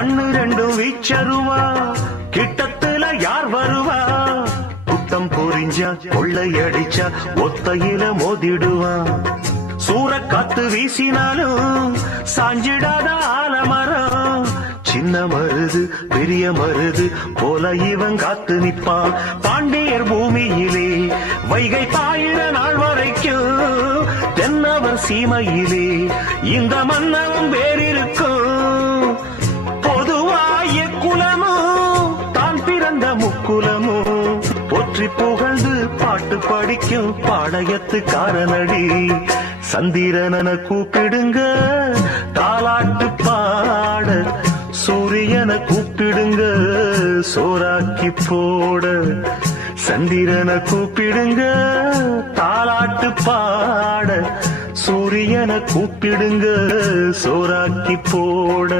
கண்ணு ரெண்டும் வீச்சருவா, கிட்டத்துல யார் வருவா? குட்டம் பொறிஞ்சா கொள்ளையடிச்சா ஒத்தையில மோதிடுவா. சூறக்காத்து வீசினாலும் சாஞ்சிடாத ஆலமரம். சின்ன மருது பெரிய மருது போல இவன் காத்து நிற்பான். பாண்டியர் பூமியிலே வைகை பாயிர நாள் வரைக்கும் தென்னவர் சீமையிலே இந்த மன்னவும் வேறிருக்கும். பொதுவாய குலமும் தான் பிறந்த முக்குலமும் போற்றி புகழ்ந்து பாட்டு படிக்கும் பாளையத்துக்காரனடி. சந்திரன கூப்பிடுங்க தாலாட்டு பாட, சூரியனை கூப்பிடுங்க சோறாக்கி போட. சந்திரனை கூப்பிடுங்க தாலாட்டு பாட, சூரியனை கூப்பிடுங்க சோறாக்கி போட.